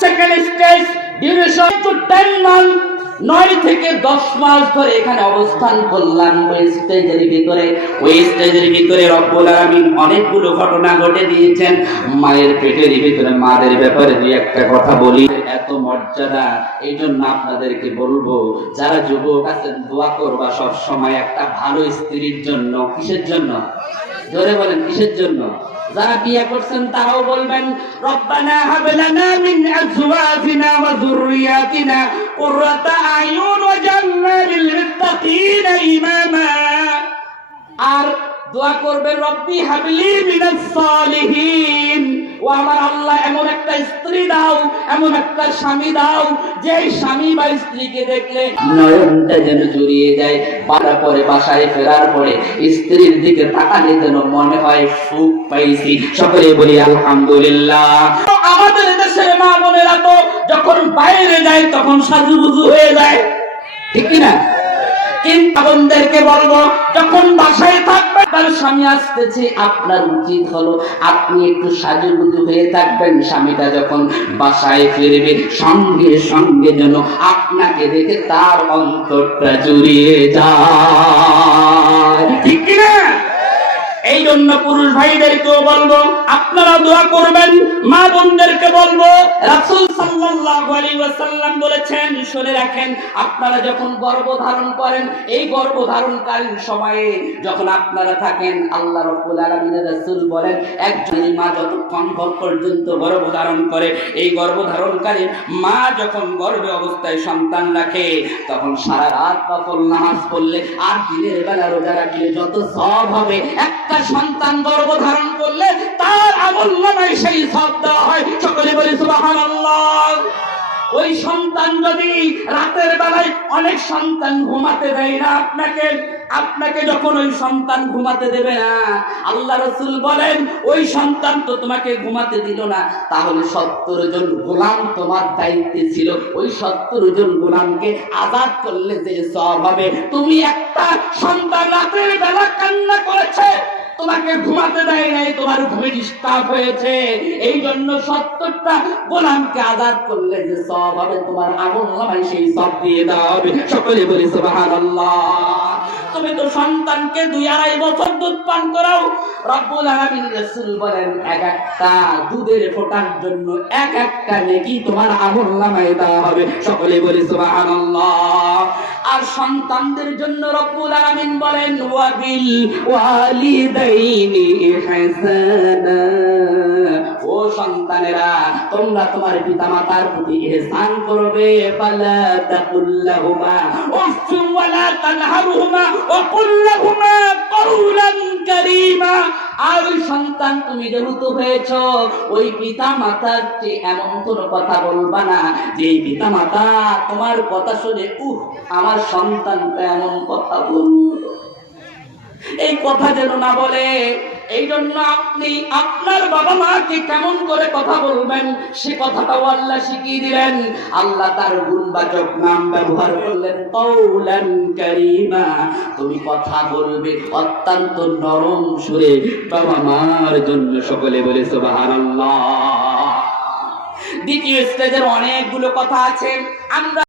Second stage duration to 10 month, 9 থেকে 10 মাস ধরে এখানে অবস্থান করলাম। ওই স্টেজের ভিতরে রব্বুল আলামিন অনেকগুলো ঘটনা ঘটে দিয়েছেন। মায়ের পেটের ভিতরে মাদের ব্যাপারে দুই একটা কথা বলি। এত মর্যাদা, এই জন্য আপনাদেরকে বলবো, যারা যুবক আছেন দোয়া করবা সব সময় একটা ভালো স্ত্রীর জন্য। কিসের জন্য? জোরে বলেন, কিসের জন্য? যারা বিয়ে করছেন তারাও বলবেন, রব্বানা হাব লানা মিন আজওয়াজিনা ওয়া যুররিয়াতিনা কুররাতা আয়ুন ওয়াজআলনা লিল মুত্তাকিনা ইমামা। আর দোয়া করবেন, রব্বি হাবলি মিনাস সালিহিন, ও আমার আল্লাহ এমন একটা স্ত্রী দাও, এমন একটা স্বামী দাও, যে স্বামী বা স্ত্রীকে দেখলে নয়নটা যেন জুড়িয়ে যায়। পরে বাসায় ফেরার পরে স্ত্রীর দিকে তাকালে যেন মনে হয় সুখ পাইছি। সকলে বলি আলহামদুলিল্লাহ। আমাদের দেশের মা বোনেরা তো যখন বাইরে যায় তখন সাজুগুজু হয়ে যায়, ঠিক কিনা? কিন্তু বোনদেরকে বলবো, যখন বাসায় থাকবে তার স্বামী আসতেছে, আপনার উচিত হলো আপনি একটু সাজুগুজু হয়ে থাকবেন। স্বামীটা যখন বাসায় ফিরবে সঙ্গে সঙ্গে যেন আপনাকে দেখে তার অন্তরটা জুড়িয়ে যায়, ঠিক কিনা? এই জন্য পুরুষ ভাইদেরকেও বলবো, আপনারা দোয়া করবেন। মা বোনদেরকে বলবো, রাসূল সাল্লাল্লাহু আলাইহি ওয়াসাল্লাম বলেছেন, শুনে রাখেন, আপনারা যখন গর্ভধারণ করেন, এই গর্ভধারণকালীন সময়ে যখন আপনারা থাকেন, আল্লাহ রাব্বুল আলামিনের রাসূল বলেন, একজন মা যতক্ষণ পর্যন্ত গর্ভধারণ করে, এই গর্ভধারণকালীন মা যখন গর্ভে অবস্থায় সন্তান রাখে, তখন সারা রাত নফল নামাজ পড়লে আর দিনের বেলা রোজা রাখলে যত সওয়াব হবে, একটা সন্তান গর্ভধারণ করলে তার আমলনামায় সেই সওয়াব দেওয়া হয়। সকলে বলি সুবহানাল্লাহ। ওই সন্তান যদি রাতের বেলায়, অনেক সন্তান ঘুমাতে দেয় না আপনাকে যখন ওই সন্তান ঘুমাতে দেবে না, আল্লাহ রাসূল বলেন, ওই সন্তান তো তোমাকে ঘুমাতে দিল না, তাহলে 70 জন গোলাম তোমার দায়িত্বে ছিল। ওই 70 জন গোলামকে আযাদ করলে যে সওয়াব হবে, তুমি একটা সন্তান রাতের বেলা কান্না করেছে, তোমাকে ঘুমাতে দেয় নাই, তোমার ঘুমে ডিস্টার্ব হয়েছে, এই জন্য 70টা গোলামকে আযাদ করলে যে সওয়াব হবে, তোমার আমলনামায় সেই সওয়াব দিয়ে দেওয়া হবে। সকলে বলি সুবহানাল্লাহ। তুমি তো সন্তানকে 2-2.5 বছর দুধ পান করাও, রব্বুল আলামিন রাসূল বলেন, এক একটা দুধের ফোঁটার জন্য এক একটা নেকি তোমার আমলনামায় দেওয়া হবে। সকলে বলি সুবহানাল্লাহ। আর সন্তানদের জন্য রব্বুল আলামিন বলেন, ওয়া বিল ওয়ালিদাইনি ইহসানা। ও সন্তানেরা, তোমরা তোমার পিতামাতার প্রতি ইহসান করবে। ফালা তাকুল্লাহুমা উফফিন ওয়ালা তানহারহুমা ওয়া কুল লাহুমা কাওলান কারীমা। আর ওই সন্তান, তুমি যেহেতু হয়েছো, ওই পিতামাতার যে এমন কোনো কথা বলবা না যে পিতামাতা তোমার কথা শুনে আমার সন্তানটা এমন কথা বলল, এই কথা যেন না বলে। এই জন্য আপনি আপনার বাবা মাকে কেমন করে কথা বলবেন, সে কথাটাও আল্লাহ শিখিয়ে দিলেন। আল্লাহ তার গুণবাচক নাম ব্যবহার করলেন, কাওলান কারীমা। তুমি কথা বলবে অত্যন্ত নরম সুরে বাবা মার জন্য। সকলে বলে সুবহানাল্লাহ। দ্বিতীয় স্টেজের অনেকগুলো কথা আছে, আমরা